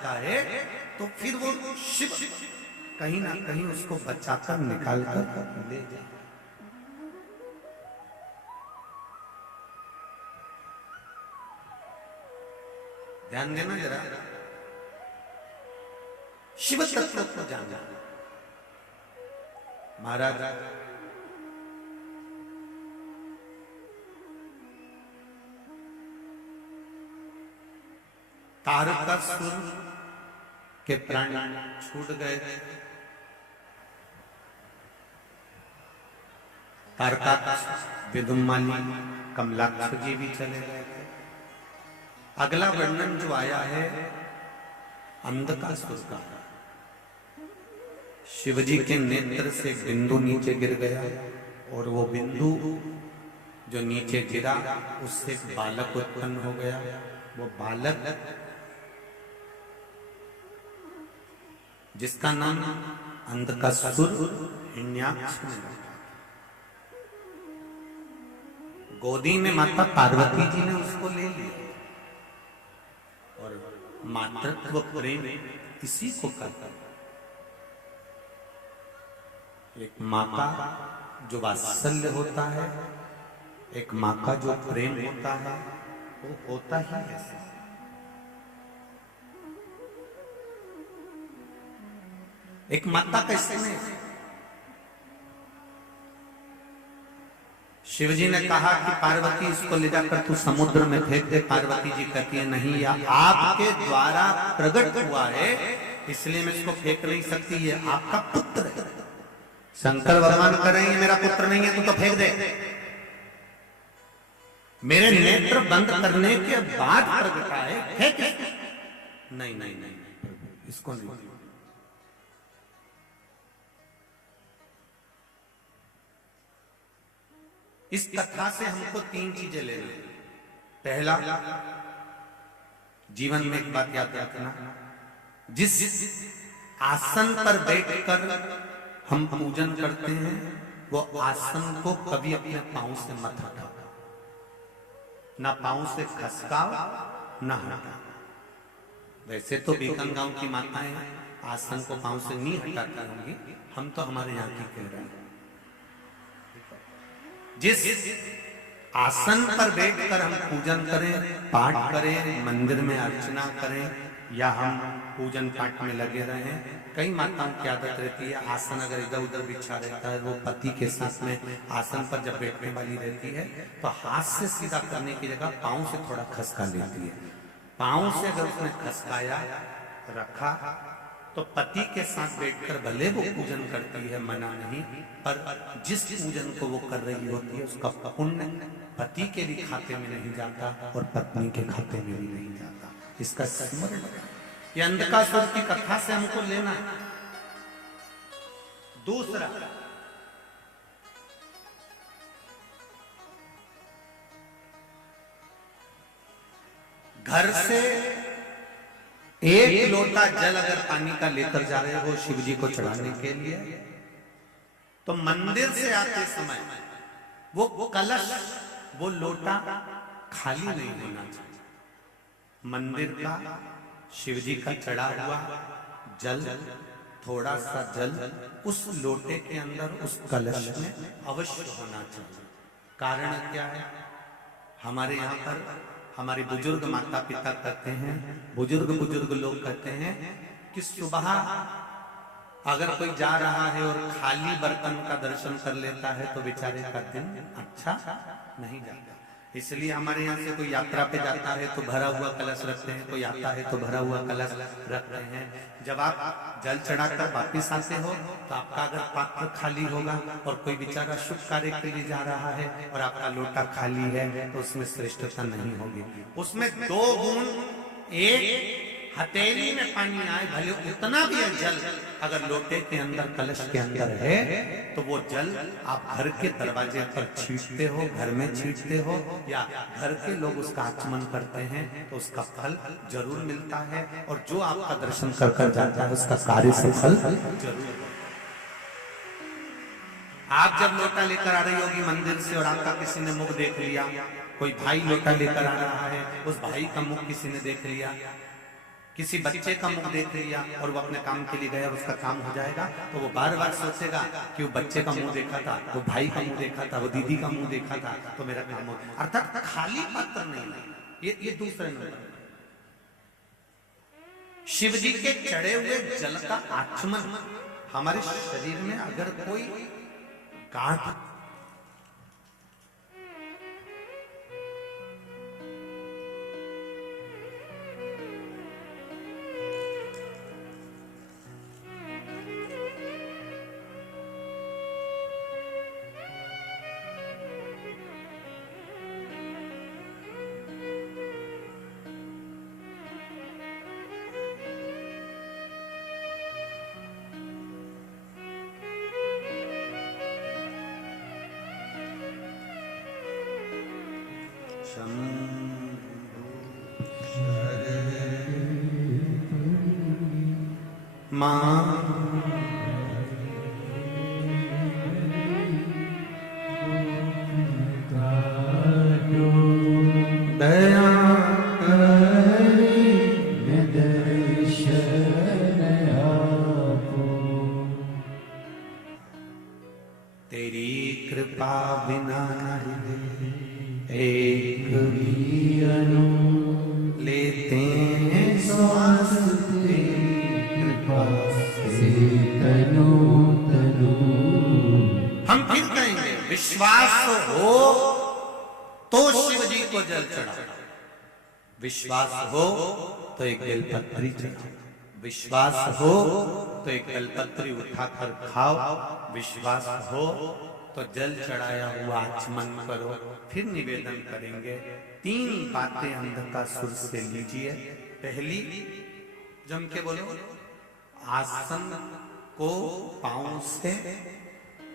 है तो फिर वो शिव कहीं ना कहीं उसको बचाकर निकाल कर ले जाए। ध्यान देना जरा, शिव तत्व को जानना। महाराज तारकासुर के प्राण छूट गए। तारकासुर, विदुमाली, कमलाक्ष जी भी चले गए थे। अगला वर्णन जो आया है अंधकासुर का, शिवजी के नेत्र से बिंदु नीचे गिर गया और वो बिंदु जो नीचे गिरा उससे एक बालक उत्पन्न हो गया। वो बालक जिसका नाम अंधकासुर हिरण्याक्ष ने रखा। गोदी में माता पार्वती जी ने उसको ले लिया और मातृत्व प्रेम इसी को कहता। एक माँ का जो वात्सल्य होता है, एक माँ का जो प्रेम होता है, वो होता ही ऐसे। एक माता का स्नेह। शिवजी ने कहा कि पार्वती इसको ले जाकर तू समुद्र में फेंक दे। पार्वती जी कहती है नहीं, या आपके द्वारा प्रकट हुआ है इसलिए मैं इसको फेंक नहीं सकती, ये आपका पुत्र है। शंकर भगवान कह रहे हैं मेरा पुत्र नहीं है, तू तो फेंक दे। मेरे नेत्र बंद करने के बाद प्रकटा है, फेंक। नहीं नहीं नहीं, इसको नहीं। इस कथा से हमको तीन चीजें लेना। पहला, जीवन में एक बात याद रखना, जिस आसन पर बैठकर हम पूजन करते हैं वो आसन को कभी अपने पांव से मत हटाओ, ना पांव से खसकाओ ना हटाओ। वैसे तो बीकान गांव की माताएं आसन को पांव से नहीं हटाती होंगी, हम तो हमारे यहाँ की कह रहे हैं। जिस आसन पर बैठकर हम पूजन करें, पाठ करें, मंदिर में अर्चना करें या हम पूजन पाठ में लगे रहे, कई माताओं की आदत रहती है आसन अगर इधर उधर बिछा रहता है, वो पति के साथ में आसन पर जब बैठने वाली रहती है तो हाथ से सीधा करने की जगह पांव से थोड़ा खसका लेती है। पांव से अगर उसने खसकाया रखा तो पति के साथ बैठकर भले वो पूजन करती है, मना नहीं, पर जिस पूजन को वो कर रही होती है उसका पुण्य पति के भी खाते में नहीं जाता और पत्नी के खाते में भी नहीं जाता। इसका स्मरण ये अंधकासुर की कथा से हमको लेना है। दूसरा, घर से एक लोटा जल अगर पानी का लेकर जा रहे हो शिव जी को चढ़ाने के लिए, तो मंदिर से आते समय वो कलश, वो लोटा खाली नहीं होना चाहिए। मंदिर का, शिव जी का चढ़ा हुआ जल, थोड़ा सा जल उस लोटे के अंदर, उस कलश में अवश्य होना चाहिए। कारण क्या है? हमारे यहाँ पर हमारे बुजुर्ग माता पिता कहते हैं, बुजुर्ग लोग कहते हैं कि सुबह अगर कोई जा रहा है और खाली बर्तन का दर्शन कर लेता है तो बेचारे का दिन अच्छा नहीं जाता। इसलिए हमारे यहाँ से कोई यात्रा पे जाता है तो भरा हुआ कलश रखते हैं, कोई आता है तो भरा हुआ कलश रखते हैं। जब आप जल चढ़ाकर वापिस आते हो तो आपका अगर पात्र खाली होगा और कोई बेचारा शुभ कार्य के लिए जा रहा है और आपका लोटा खाली है तो उसमें श्रेष्ठता नहीं होगी। उसमें दो गुण, एक हथेली में पानी आए भले उतना भी जल अगर लोटे के अंदर, कलश के अंदर है तो वो जल आप घर के दरवाजे पर छींटते हो, घर में छींटते हो या घर के लोग उसका आचमन करते हैं तो उसका फल जरूर मिलता है। और जो आपका दर्शन कर कर जाता है उसका कार्य सफल जरूर। आप जब लोटा लेकर आ रही होगी मंदिर से और आपका किसी ने मुख देख लिया, कोई भाई लोटा लेकर आ रहा है, उस भाई का मुख किसी ने देख लिया, किसी बच्चे का मुंह देख लिया और वो अपने काम के लिए गया और उसका काम हो जाएगा, तो वो बार बार सोचेगा कि वो बच्चे का मुंह देखा था, वो भाई का मुंह देखा था, वो दीदी का मुंह देखा था, तो मेरा काम हो। अर्थात खाली पात्र नहीं, ये दूसरे नंबर। शिव जी के चढ़े हुए जल का आचमन हमारे शरीर में अगर कोई गांठ तेरी कृपा बिना एक भी अनु लेते हैं श्वास, तेरी कृपा से तनु तनु। हम फिर कहेंगे विश्वास हो तो शिव जी को जल चढ़ाओ, विश्वास हो तो एक बेलपत्री चढ़ाओ, विश्वास हो तो एक बेलपत्री उठाकर खाओ, विश्वास हो तो जल चढ़ाया हुआ आचमन करो। फिर निवेदन करेंगे, 3 बातें अंधका सुर से लीजिए। पहली, जम के बोलो, आसन को पांव से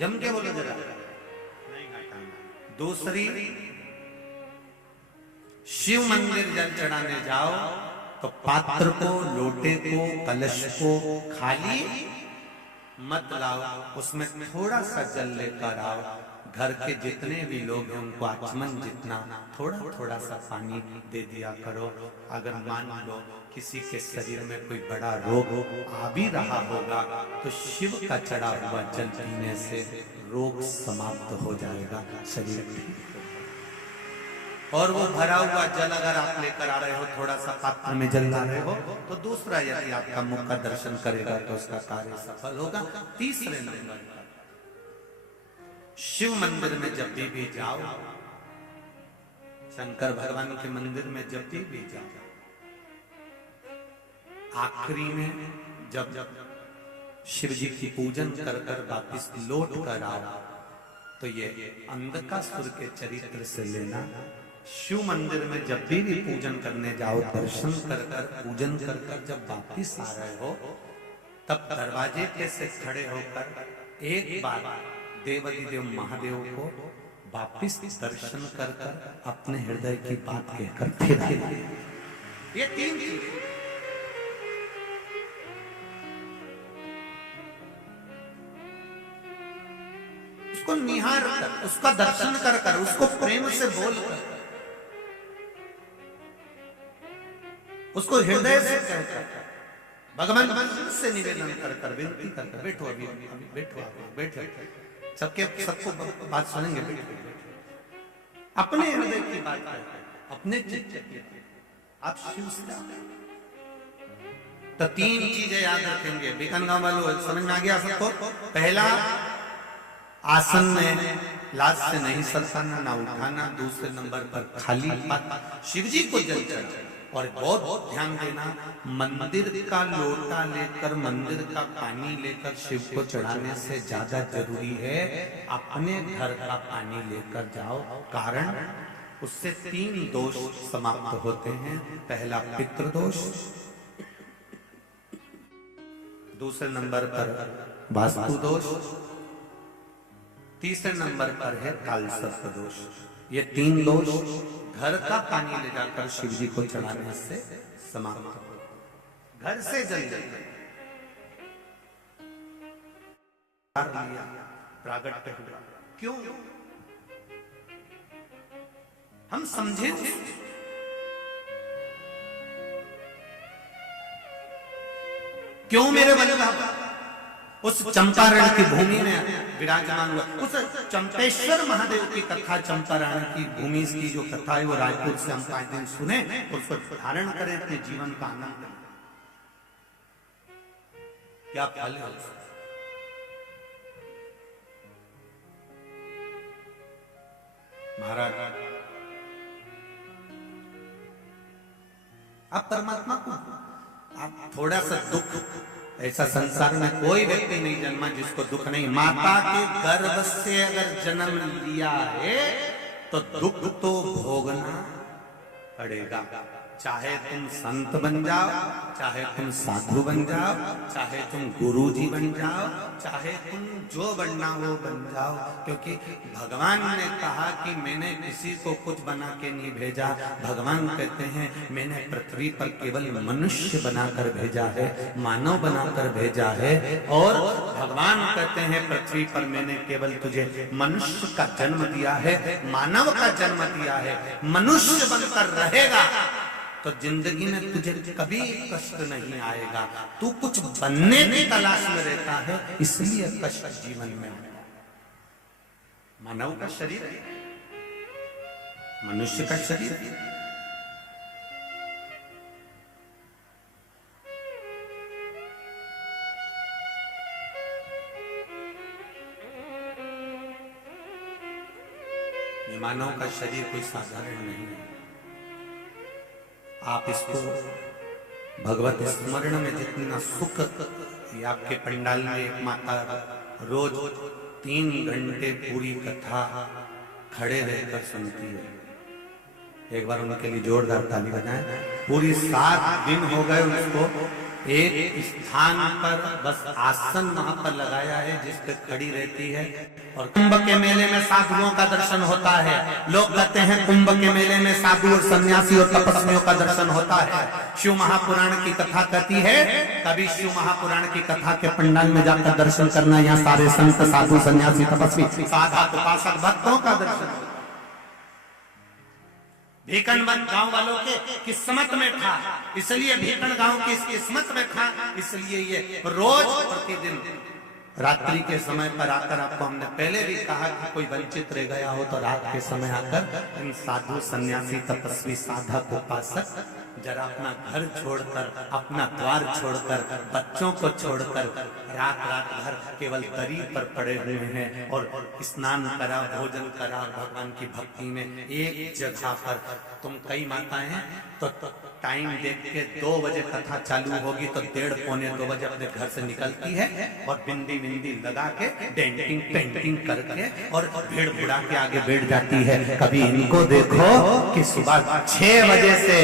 जम के बोलो जरा। दूसरी, शिव मंदिर जल चढ़ाने जाओ तो पात्र को, लोटे को, कलश को खाली मत लाओ, उसमें थोड़ा सा जल लेकर आओ। घर के जितने भी लोग हैं उनको आचमन जितना थोड़ा थोड़ा सा पानी दे दिया करो। अगर मान लो किसी के शरीर में कोई बड़ा रोग आ भी रहा होगा तो शिव का चढ़ा हुआ जल पीने से रोग समाप्त हो जाएगा, शरीर ठीक। और वो भरा हुआ जल अगर आप लेकर आ रहे हो, थोड़ा सा पात्र में जल ला रहे हो, तो दूसरा यदि आपका मुख का दर्शन करेगा तो उसका कार्य सफल होगा। तीसरे नंबर पर, शिव मंदिर में जब भी जाओ, शंकर भगवान के मंदिर में जब भी जाओ, आखिरी में जब शिव जी की पूजन कर कर वापिस लौट कर आओ तो ये अंधकासुर के चरित्र से लेना। शिव मंदिर में जब भी पूजन करने जाओ, दर्शन कर कर पूजन कर कर जब वापिस आ रहे हो, तब दरवाजे पे से खड़े होकर एक बार देवाधिदेव महादेव को वापिस दर्शन कर कर अपने हृदय की बात कहकर फिर आए। ये 3 चीज, उसको निहार कर, उसका दर्शन कर कर, उसको प्रेम से बोल कर, उसको हृदय से कहकर, भगवान से निवेदन कर कर, विनती कर कर, बैठो अभी बैठो बैठो, सबको बात सुनेंगे, बैठो, अपने हृदय की बात करके, अपने चित्त की आप शिव से। तो 3 चीजें याद रखेंगे। बीकानेर वालों समझ में आ गया सबको? पहला, आसन में लाज से नहीं सरकाना, ना उठाना। दूसरे नंबर पर खाली पात्र शिव जी को जल चढ़ाना। और बहुत ध्यान देना, मंदिर का लोटा लेकर, मंदिर का पानी लेकर शिव को चढ़ाने से ज्यादा जरूरी है अपने घर का पानी लेकर जाओ। कारण उससे 3 दोष समाप्त होते हैं। पहला पितृदोष, दूसरे नंबर पर वास्तु दोष, तीसरे नंबर पर है कालसर्प दोष। ये 3 दोष घर का पानी ले जाकर शिव जी को चढ़ाने से समाप्त हो। घर से जल प्रागट्य हुआ, क्यों? हम समझे क्यों मेरे वल्लभ उस चंपारण की भूमि में विराजमान हुआ। उस चंपेश्वर महादेव की कथा, चंपारण की भूमि की जो कथा है वो रायपुर से हम 5 दिन सुने, उसको धारण करें, अपने जीवन का आनंद करें। क्या फल है उसका? महाराज आप परमात्मा को, आप थोड़ा सा दुख, ऐसा संसार में कोई व्यक्ति नहीं जन्मा जिसको दुख नहीं। माता के गर्भ से अगर जन्म लिया है तो दुख तो भोगना पड़ेगा। चाहे तुम संत बन जाओ, चाहे तुम साधु बन जाओ, चाहे तुम गुरुजी बन जाओ, चाहे तुम जो बनना हो बन जाओ, क्योंकि भगवान ने कहा कि मैंने किसी को कुछ बना के नहीं भेजा। भगवान कहते हैं मैंने पृथ्वी पर केवल मनुष्य बनाकर भेजा है, मानव बनाकर भेजा है। और भगवान कहते हैं पृथ्वी पर मैंने केवल तुझे मनुष्य का जन्म दिया है, मानव का जन्म दिया है। मनुष्य बनकर रहेगा तो जिंदगी में तुझे कभी कष्ट नहीं आएगा। तू कुछ बनने की तलाश में रहता है, इसलिए कष्ट जीवन में आता है। मानव का शरीर है, मनुष्य का शरीर है। ये मानव का शरीर कोई साधारण नहीं है। आप इसको भगवत स्मरण में जितना सुख, ये आपके पंडाल में एक माता रोज 3 घंटे पूरी कथा खड़े रहकर सुनती है। एक बार उनके लिए जोरदार ताली बजाएं। पूरी 7 दिन हो गए उसको एक स्थान पर बस आसन वहां पर लगाया है जिस पे खड़ी रहती है। और कुंभ के मेले में साधुओं का दर्शन होता है। लोग कहते हैं कुंभ के मेले में साधु और सन्यासी और तपस्वियों का दर्शन होता है। शिव महापुराण की कथा कहती है, कभी शिव महापुराण की कथा के पंडाल में जाकर दर्शन करना। यहाँ सारे संत, साधु, सन्यासी, तपस्वी, साधक, उपासक, भक्तों का दर्शन। भीकनबंद गांव वालों के किस्मत में था, इसलिए भीकन गांव की किस्मत में था, इसलिए ये रोज प्रतिदिन रात्रि के समय पर आकर, आपको हमने पहले भी कहा कि कोई वंचित रह गया हो तो रात के समय आकर इन साधु, सन्यासी, तपस्वी, साधक, उपासक जरा अपना घर छोड़कर, अपना द्वार छोड़कर, बच्चों को छोड़कर रात रात भर केवल दरी पर पड़े हुए हैं और स्नान करा, भोजन करा, भगवान की भक्ति में एक जगह पर। तुम कई माताएं हैं तो टाइम देख के 2 बजे कथा चालू होगी तो 1:30 पौने 2 बजे अपने घर से निकलती है और बिंदी बिंदी लगा के डेंटिंग पेंटिंग करके और भीड़ भुड़ा के आगे बैठ जाती है। कभी इनको देखो कि सुबह 6 बजे से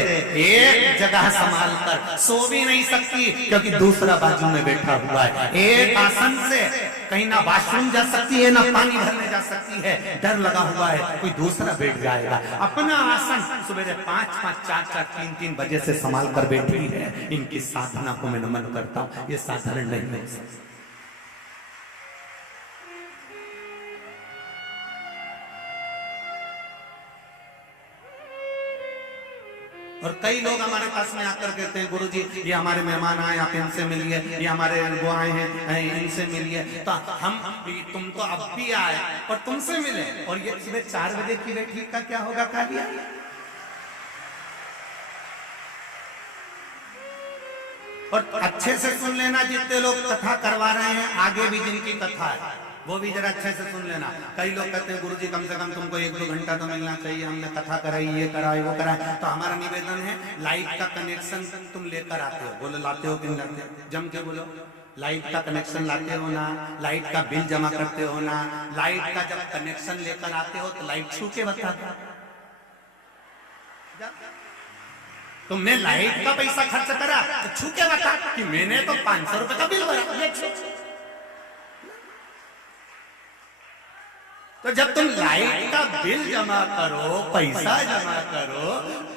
एक जगह संभाल कर सो भी नहीं सकती, क्योंकि दूसरा बाजू में बैठा हुआ है। एक आसन से कहीं ना वॉशरूम जा सकती है, ना पानी भरने जा सकती है, डर लगा हुआ है कोई दूसरा बैठ जाएगा। अपना आसन सुबह 5-5, 4-4, 3-3 बजे से संभाल कर बैठी है। इनकी साधना को मैं नमन करता हूं, ये साधारण नहीं है। और कई लोग हमारे पास में आकर कहते हैं गुरुजी ये हमारे मेहमान आए, आप इनसे मिलिए, ये हमारे वो आए हैं इनसे मिलिए। तो हम, तुम तो अब भी आए और तुमसे मिले, और ये सुबह 4 बजे की बैठी का क्या होगा कालिया? और अच्छे से सुन लेना, जितने लोग कथा करवा रहे हैं, आगे भी जिनकी कथा है वो भी जरा अच्छे से सुन लेना। कई लोग कहते हैं गुरुजी कम से कम तुमको 1-2 घंटा तो मिलना चाहिए, हमने कथा कराई, ये कराई, वो कराई। तो हमारा निवेदन है लाइट का कनेक्शन तुम लेकर आते हो, बोलो लाते हो कि नहीं लाते हो? जम के बोलो, लाइट का कनेक्शन लाते हो ना? लाइट का बिल जमा करते हो ना? लाइट का जब कनेक्शन लेकर आते हो तो लाइट छू के बता दो। तुमने लाइट का पैसा खर्च करा तो छू के बता कि मैंने तो 500 रुपए का बिल भरा। तो जब तुम लाइट का बिल जमा करो, पैसा जमा करो,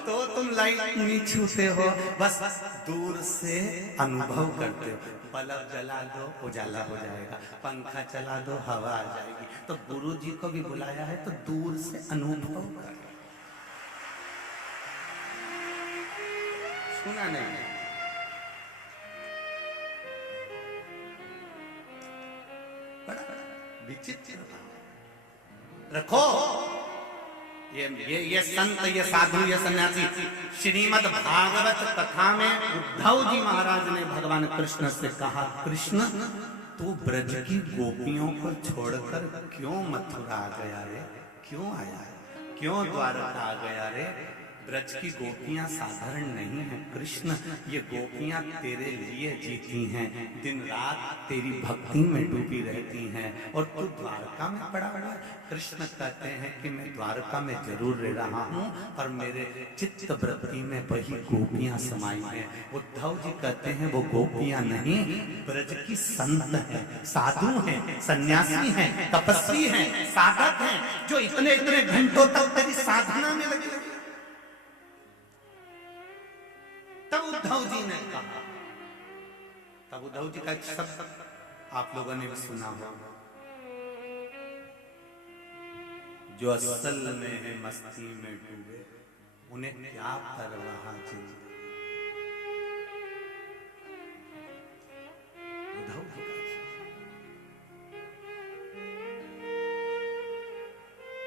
तो तुम लाइट नहीं छूते हो, बस दूर से अनुभव करते हो। बल्ब जला दो उजाला हो जाएगा, पंखा चला दो हवा आ जाएगी। तो गुरु जी को भी बुलाया है तो दूर से अनुभव कर। सुना नहीं? बड़ा विचित्र भाव। रखो ये संत, ये साधु, ये सन्यासी। श्रीमद् भागवत कथा में उद्धव जी महाराज ने भगवान कृष्ण से कहा, कृष्ण तू ब्रज की गोपियों को छोड़कर क्यों मथुरा आ गया रे? क्यों आया है? क्यों द्वारका आ गया रे? ब्रज की गोपियां साधारण नहीं हैं कृष्ण, ये गोपियां तेरे लिए जीती हैं, दिन रात तेरी भक्ति में डूबी रहती हैं, और तू द्वारका में पड़ा हुआ है। कृष्ण कहते हैं कि मैं द्वारका में जरूर रह रहा हूँ, पर मेरे चित्त वृत्ति में वही गोपियां समाई हैं। उद्धव जी कहते हैं वो गोपियां नहीं, ब्रज की संत हैं, साधु हैं, सन्यासी हैं, तपस्वी हैं, साधक हैं, जो इतने इतने घंटों तक तेरी साधना में लगे। तब उद्धव जी ने कहा, तब उद्धव जी का एक शब्द आप लोगों ने भी सुना होगा, जो असल में है मस्ती में डूबे, उन्हें क्या परवाह जिंदगी।